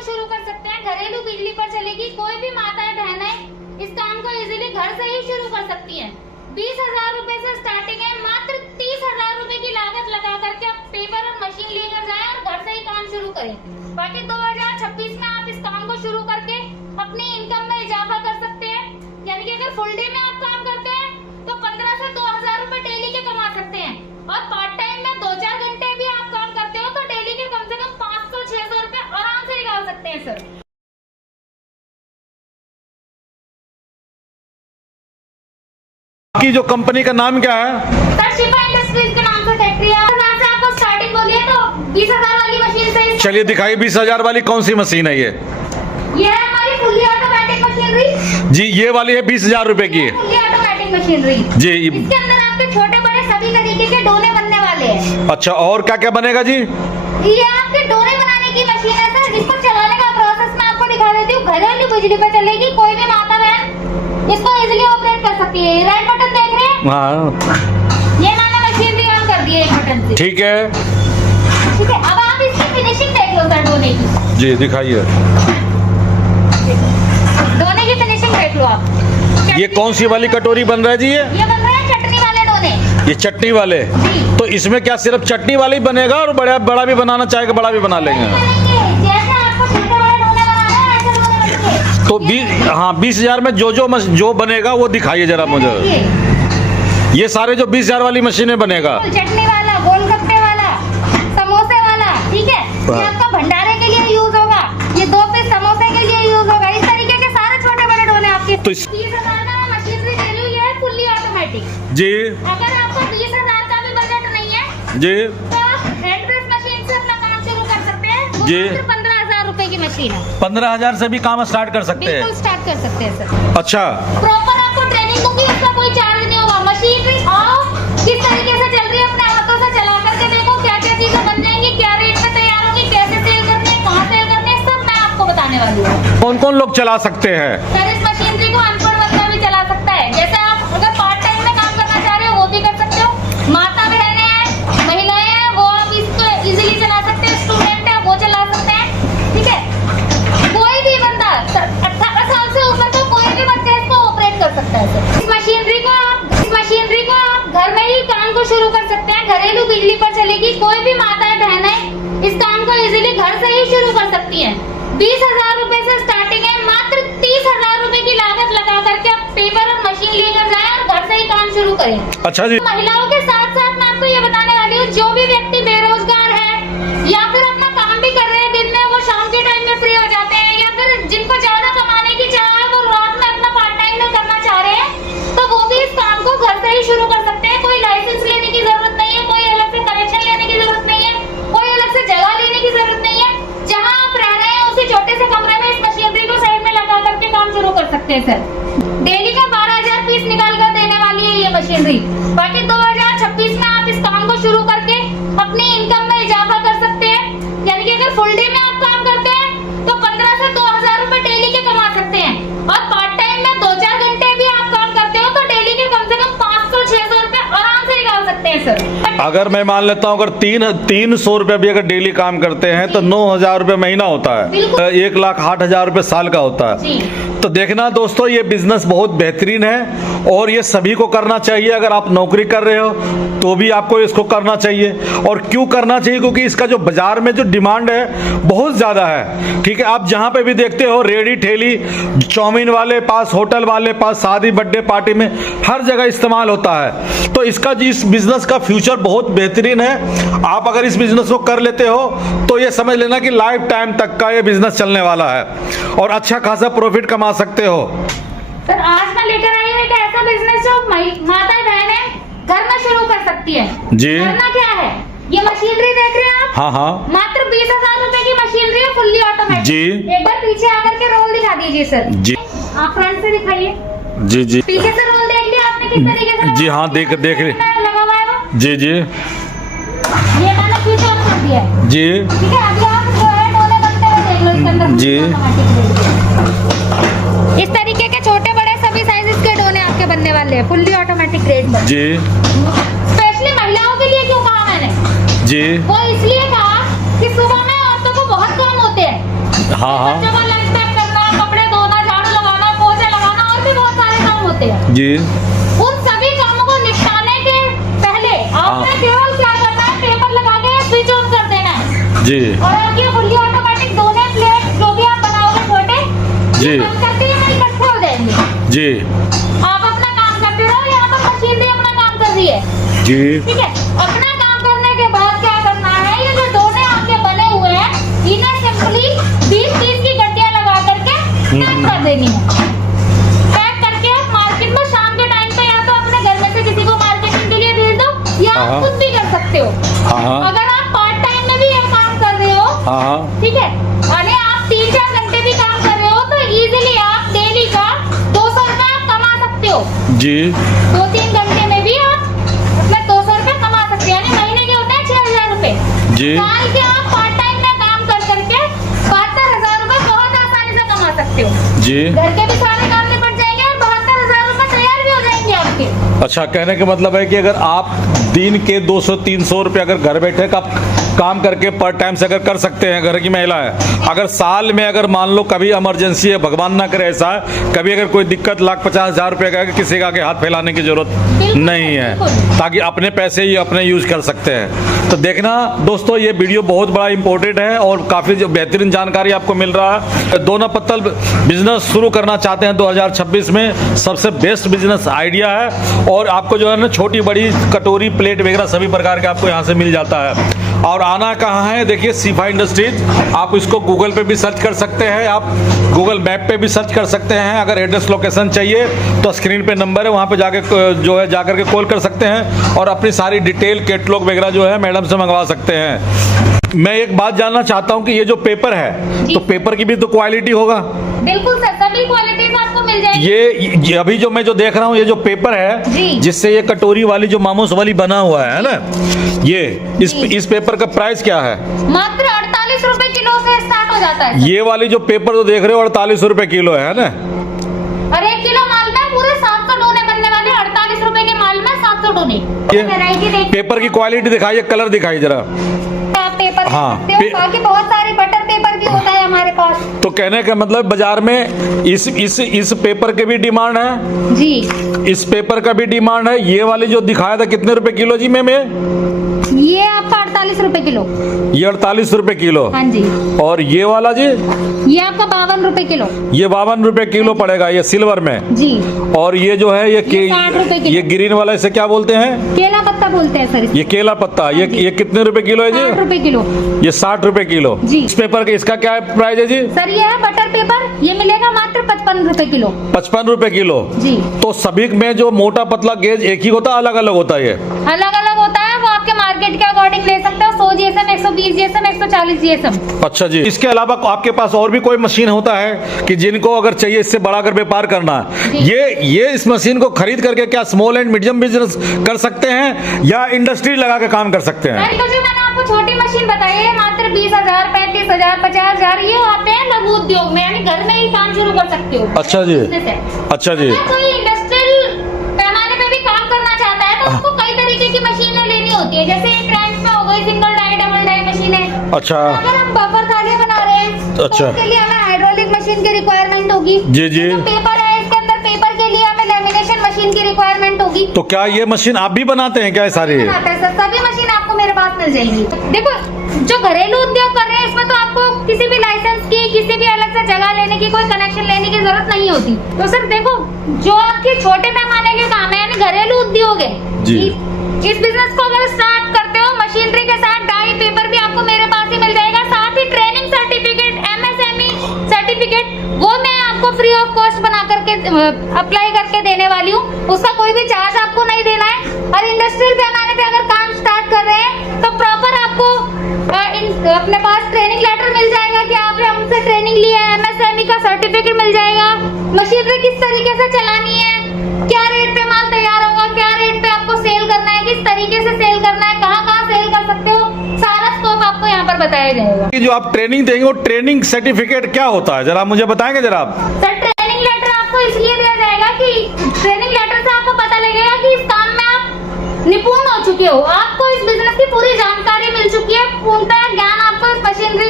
को शुरू कर सकते हैं। घरेलू बिजली पर चलेगी। कोई भी माताएं बहनें इस काम को इजीली घर से ही शुरू कर सकती हैं। 20,000 रूपए से स्टार्टिंग है। मात्र 30,000 रूपए की लागत लगा करके आप पेपर और मशीन लेकर जाएं और घर से ही काम शुरू करें। बाकी 2026 में आप इस काम को शुरू करके अपनी इनकम में इजाफा कर सकते हैं। यानी कि अगर फुल डे में आप काम करते हैं तो 15 से 2,000 रूपए डेली के कमा सकते हैं। और पार्ट टाइम में 2-4 घंटे भी आप काम करते हो तो डेली के कम से कम 500-600 रूपए आराम से निकाल सकते हैं सर। आपकी जो कंपनी का नाम क्या है? सर शिफा इंडस्ट्रीज के नाम से फैक्ट्री है। से आपको स्टार्टिंग बोली है तो 20,000 वाली मशीन से। चलिए दिखाइए 20,000 वाली कौन सी मशीन है ये? है हमारी फुल्ली ऑटोमेटिक मशीनरी जी ये वाली है 20,000 रूपए की है। फुल्ली ऑटोमेटिक मशीनरी जी। इसके अंदर आपके छोटे बड़े सभी तरीके के डोने बनने वाले हैं। अच्छा और क्या क्या बनेगा जी? ये आपके डोने बनाने की मशीन है सर, जिसको चलाने का प्रोसेस मैं आपको दिखा देती हूँ। घरेलू बिजली पे चलेगी। कोई भी माता बहन इसको इजीली ऑपरेट कर सकती है। रेड बटन देख रहे हैं? हाँ ये मैंने मशीनरी ऑन कर दी है एक बटन से। ठीक है। ठीक है, अब आप इसकी फिनिशिंग देख लो सर डोने की। जी दिखाइए। डोने की फिनिशिंग देख लो आप। ये कौन सी वाली कटोरी बन रहा है जी? ये बन रहा है चटनी वाले डोने। ये चटनी वाले। जी। तो इसमें क्या सिर्फ चटनी वाला ही बनेगा और बड़ा बड़ा भी बनाना चाहेगा बड़ा भी बना लेंगे? जैसे आपको छोटे बड़े डोने बनाना है ऐसे डोने बनेंगे। तो 20,000 में जो बनेगा वो दिखाइए जरा मुझे। ये सारे जो 20,000 वाली मशीनें बनेगा। चटनी वाला, गोलगप्पे वाला, समोसे वाला, ठीक है, ये आपका भंडारे के लिए यूज होगा। ये 2 पीस समोसे के लिए यूज होगा। इस तरीके के सारे छोटे बड़े डोने आपके। तो 30,000 का मशीनरी ले लूं, ये है फुल्ली ऑटोमेटिक। जी अगर आपको 20,000 का भी बजट नहीं है जी तो आप हैंड प्रेस मशीन से अपना काम शुरू कर सकते हैं। वो जी। मात्र 15,000 रूपए की मशीन है। 15,000 से भी काम स्टार्ट कर सकते बिल्कुल हैं? स्टार्ट कर सकते हैं सर। अच्छा प्रॉपर आपको ट्रेनिंग दूंगी, इसका कोई चार्ज नहीं होगा। मशीनरी आओ, किस तरीके से चल रही है अपने हाथों से चला करके देखो, क्या क्या चीजें बन जाएंगी, क्या रेट में तैयार होगी, कैसे सेल करनी है, कहाँ सेल करनी है, सब मैं आपको बताने वाली हूँ। कौन कौन लोग चला सकते हैं? सर इस मशीनरी को अनपढ़ बंदा भी चला सकता है। जैसे आप अगर पार्ट टाइम में काम करना चाह रहे हो वो भी कर सकते हो। माता बहनें हैं, महिलाएं हैं, वो आप इसको इजीली चला सकते हैं। स्टूडेंट है वो चला सकते हैं। ठीक है, कोई भी बंदा 18 साल से ऊपर का कोई भी बच्चा इसको ऑपरेट कर सकता है सर। इस मशीनरी को आप घर में ही काम को शुरू कर सकते हैं। घरेलू बिजली पर चलेगी। कोई भी माताएं बहनें इस काम को इजीली घर से ही शुरू कर सकती हैं। 20,000 रूपए से स्टार्टिंग है। मात्र 30,000 रूपए की लागत लगा करके आप पेपर और मशीन लेकर जाएं और घर से ही काम शुरू करें। अच्छा जी। महिलाओं के साथ साथ मैं आपको ये बताने वाली हूँ, जो भी व्यक्ति बेरोजगार है या फिर अपना काम भी कर रहे हैं दिन में, वो शाम के टाइम में फ्री हो जाते हैं, या फिर जिनको ज्यादा कमाने की चाह है वो रात में अपना पार्ट टाइम में करना चाह रहे हैं, तो वो भी इस काम को घर से ही शुरू कर सकते हैं। कोई लाइसेंस लेने की जरूरत नहीं है, कोई अलग से कनेक्शन लेने की जरूरत नहीं है, कोई अलग से जगह लेने की जरूरत नहीं है। जहाँ आप रह रहे हैं उसी छोटे से कमरे में इस मशीनरी को साइड में लगा करके काम शुरू कर सकते हैं सर। डेली का 12,000 पीस निकाल कर देने वाली है ये मशीनरी। बाकी 2026 में आप इस काम को शुरू करके अपनी इनकम में इजाफा कर सकते हैं। यानी कि अगर फुल डे में आप काम करते हैं तो 15 से 2,000 रूपए डेली के कमा सकते हैं। और पार्ट टाइम में 2-4 घंटे भी आप काम करते हो तो डेली के कम से कम 500-600 रूपए आराम से निकाल सकते हैं सर। अगर मैं मान लेता हूँ अगर 300 रुपए भी अगर डेली काम करते हैं तो 9,000 रुपए महीना होता है। 1,08,000 रुपए साल का होता है। तो देखना दोस्तों ये बिजनेस बहुत बेहतरीन है और ये सभी को करना चाहिए। अगर आप नौकरी कर रहे हो तो भी आपको इसको करना चाहिए। और क्यों करना चाहिए? क्योंकि इसका जो बाजार में जो डिमांड है बहुत ज़्यादा है। ठीक है, आप जहाँ पे भी देखते हो रेडी ठेली, चाउमीन वाले पास, होटल वाले पास, शादी बर्थडे पार्टी में हर जगह इस्तेमाल होता है। तो इसका इस बिजनेस का फ्यूचर बहुत बेहतरीन है। आप अगर इस बिजनेस को कर लेते हो तो ये समझ लेना कि लाइफ टाइम तक का ये बिजनेस चलने वाला है और अच्छा खासा प्रॉफिट कमा सकते हो। सर आज मैं लेकर आई हूँ एक ऐसा बिजनेस जो माताएं बहनें घर में शुरू कर सकती है। जी। करना क्या है, ये मशीनरी देख रहे हैं आप? हाँ हाँ। मात्र 20,000 रूपए की मशीनरी है, फुल्ली ऑटोमेटिक। जी। एक बार पीछे आकर के रोल दिखा दीजिए सर। जी। आप फ्रंट से दिखाइए। जी जी। पीछे से रोल देख लिया आपने किस तरीके से? जी हाँ देख रहे। लगा हुआ है वो। जी जी। ये मैंने स्विच ऑन कर दिया है। जी। ठीक है, अभी आप जो है डोले बनते हुए देख लो इसके अंदर। जी। इस तरीके के छोटे बड़े सभी साइजेस के डोने आपके बनने वाले हैं फुल्ली ऑटोमेटिक ग्रेड में। जी। स्पेशली महिलाओं के लिए क्यों कहा मैंने? जी। वो इसलिए कहा कि सुबह में औरतों को बहुत काम होते हैं। हाँ, हाँ। बच्चों को लंच पैक करना, कपड़े धोना, झाड़ू लगाना, पोछा लगाना और भी बहुत सारे काम होते हैं। जी उन सभी कामों को निपटाने के पहले आपने केवल क्या करना है, पेपर लगा के स्विच ऑन कर देना है जी और आपकी फुल्ली ऑटोमेटिक दोनों प्लेट जो भी आप बनाओगे छोटे, जी। ये बंद करते ही इकट्ठे हो जाएंगे। जी आप अपना काम करते रहो, यहाँ पर मशीन भी अपना काम कर रही है। जी ठीक है, अपना काम करने के बाद क्या करना है, ये जो दोने आपके बने हुए हैं इन्हें सिंपली 20-30 की गड्डियां लगा करके पैक कर देनी है। पैक करके आप मार्केट में शाम के टाइम पे या तो अपने घर में से किसी को मार्केटिंग के लिए भेज दो या हाँ। आप खुद भी कर सकते हो। हाँ अगर आप पार्ट टाइम में भी ये काम कर रहे हो, हाँ ठीक है, यानी आप 3-4 घंटे भी काम कर रहे हो तो इजीली आप डेली का 200 रुपये आप कमा सकते हो। जी 2-3 घंटे में भी आप अपने 200 रुपये कमा सकते हैं, यानी महीने के होते हैं 6,000 रुपए। जी साल के आप पार्ट टाइम में काम कर करके 72,000 रुपए बहुत आसानी से कमा सकते हो। जी। घर के भी सारे काम निपट जाएंगे और 72,000 रुपए तैयार भी हो जाएंगे आपके। अच्छा, कहने का मतलब है कि अगर आप दिन के 200-300 रुपये अगर घर बैठे का काम करके पर टाइम से अगर कर सकते हैं, घर की महिला है, अगर साल में अगर मान लो कभी इमरजेंसी है, भगवान ना करे ऐसा, कभी अगर कोई दिक्कत 1,50,000 रुपये का, किसी का आगे हाथ फैलाने की जरूरत नहीं है, ताकि अपने पैसे ही अपने यूज कर सकते हैं। तो देखना दोस्तों, ये वीडियो बहुत बड़ा इंपॉर्टेंट है और काफ़ी बेहतरीन जानकारी आपको मिल रहा है। दोना पत्तल बिजनेस शुरू करना चाहते हैं 2026 में, सबसे बेस्ट बिजनेस आइडिया है। और आपको जो है ना छोटी बड़ी कटोरी प्लेट वगैरह सभी प्रकार के आपको यहाँ से मिल जाता है। और आना कहाँ है, देखिए शिफा इंडस्ट्रीज, आप इसको गूगल पे भी सर्च कर सकते हैं, आप गूगल मैप पे भी सर्च कर सकते हैं। अगर एड्रेस लोकेशन चाहिए तो स्क्रीन पे नंबर है, वहाँ पे जाके जो है जाकर के कॉल कर सकते हैं और अपनी सारी डिटेल कैटलॉग वगैरह जो है मैडम से मंगवा सकते हैं। मैं एक बात जानना चाहता हूँ कि ये जो पेपर है, तो पेपर की भी तो क्वालिटी होगा? बिल्कुल सर, सभी क्वालिटीज आपको मिल जाएगी। ये अभी जो मैं जो देख रहा हूँ, ये जो पेपर है जी। जिससे ये कटोरी वाली जो मामूस वाली बना हुआ है ना, ये इस पेपर का प्राइस क्या है? मात्र 48 रुपए किलो से स्टार्ट हो जाता है। ये वाली जो पेपर जो देख रहे हो 48 रुपए किलो है ना? और 1 किलो माल में पूरे 700 डोने बनने वाले, 48 रुपए के माल में 700 डोने। ये वैरायटी देखिए, पेपर की क्वालिटी दिखाइए, कलर दिखाइए जरा। आप पेपर हाँ, बाकी बहुत सारे बटर पेपर भी होता है हमारे पास। तो कहने का मतलब बाजार में इस पेपर के भी डिमांड है जी, इस पेपर का भी डिमांड है। ये वाली जो दिखाया था कितने रुपए किलो जी मैम? ये आपका 48 रुपए किलो। ये 48 रुपए किलो। हाँ जी। और ये वाला जी? ये आपका 52 रुपए किलो। ये 52 रुपए किलो पड़ेगा, ये सिल्वर में जी। और ये जो है ये 60 रुपए किलो। ये ग्रीन वाला इसे क्या बोलते हैं? केला पत्ता बोलते हैं सर। ये केला पत्ता। ये कितने रुपए किलो है जी? 60 रुपए किलो। ये 60 रुपए किलो जी। इस पेपर का इसका क्या प्राइस है जी? सर ये है बटर पेपर, ये मिलेगा मात्र 55 रुपए किलो। 55 रुपए किलो जी। तो सभी में जो मोटा पतला गेज एक ही होता है, अलग अलग होता है? ये अलग अलग होता है, वो आपके मार्केट के अकॉर्डिंग ले सकते हो। 100 जीएसएम, 120 जीएसएम, 140 जीएसएम। अच्छा जी। इसके अलावा आपके पास और भी कोई मशीन होता है कि जिनको अगर चाहिए इससे बड़ा कर व्यापार करना, ये इस मशीन को खरीद करके क्या स्मॉल एंड मीडियम बिजनेस कर सकते हैं या इंडस्ट्री लगा के काम कर सकते हैं? तो जो मैंने आपको छोटी मशीन बताई है, मात्र 20,000, 35,000, 50,000 ये आते हैं लघु उद्योग में, यानी घर में ही काम शुरू कर सकते हो। अच्छा जी। अच्छा जी। अगर कोई इंडस्ट्रियल पैमाने पे भी काम करना चाहता है तो उसको कई तरीके की मशीनें लेनी होती है। जैसे एक रैंक में हो गई single die, double die machine है। अच्छा। अगर हम बफर थालियां बना रहे हैं तो अच्छा। उसके लिए हमें हाइड्रोलिक मशीन की रिक्वायरमेंट होगी। जी जी। जो पेपर है इसके अंदर, पेपर के लिए हमें लेमिनेशन मशीन की रिक्वायरमेंट होगी। तो क्या ये मशीन आप भी बनाते हैं क्या? ये सारी बनाते हैं सर, सभी मशीन आपको मेरे पास मिल जाएंगी। देखो, जो घरेलू उद्योग कर रहे हैं इसमें तो आपको किसी भी लाइसेंस की, किसी भी अलग से जगह लेने की, कोई कनेक्शन लेने की जरूरत नहीं होती। तो सर देखो, जो आपके छोटे पैमाने के काम है यानी घरेलू उद्योग है जी, इस बिजनेस को अगर स्टार्ट करते हो, मशीनरी के साथ डाई पेपर भी आपको मेरे पास ही मिल जाएगा। साथ ही ट्रेनिंग सर्टिफिकेट, MSME सर्टिफिकेट, वो मैं आपको फ्री ऑफ कॉस्ट बना करके अप्लाई करके देने वाली हूँ। उसका कोई भी चार्ज आपको नहीं देना है। और इंडस्ट्रियल पैमाने पे अगर काम स्टार्ट कर रहे हैं तो प्रॉपर आपको अपने पास ट्रेनिंग लेटर मिल जाएगा कि आपने हमसे ट्रेनिंग ली है, MSME का सर्टिफिकेट मिल जाएगा, मशीनरी किस तरीके से चलानी है, क्या रेट पे माल तैयार होगा, क्या रेट पे आपको सेल करना है, किस तरीके से सेल करना है, कहाँ सेल कर सकते हो, सारा स्कोप आपको यहाँ पर बताया जाएगा। जो आप ट्रेनिंग देंगे वो ट्रेनिंग सर्टिफिकेट क्या होता है, जरा मुझे बताएंगे जरा आप? सर ट्रेनिंग लेटर आपको इसलिए दिया जाएगा कि ट्रेनिंग लेटर से आपको पता लगेगा कि इस काम में आप निपुण हो चुके हो, आपको इस बिजनेस की पूरी जानकारी मिल चुकी है, पूर्णतः ज्ञान आपको इस मशीनरी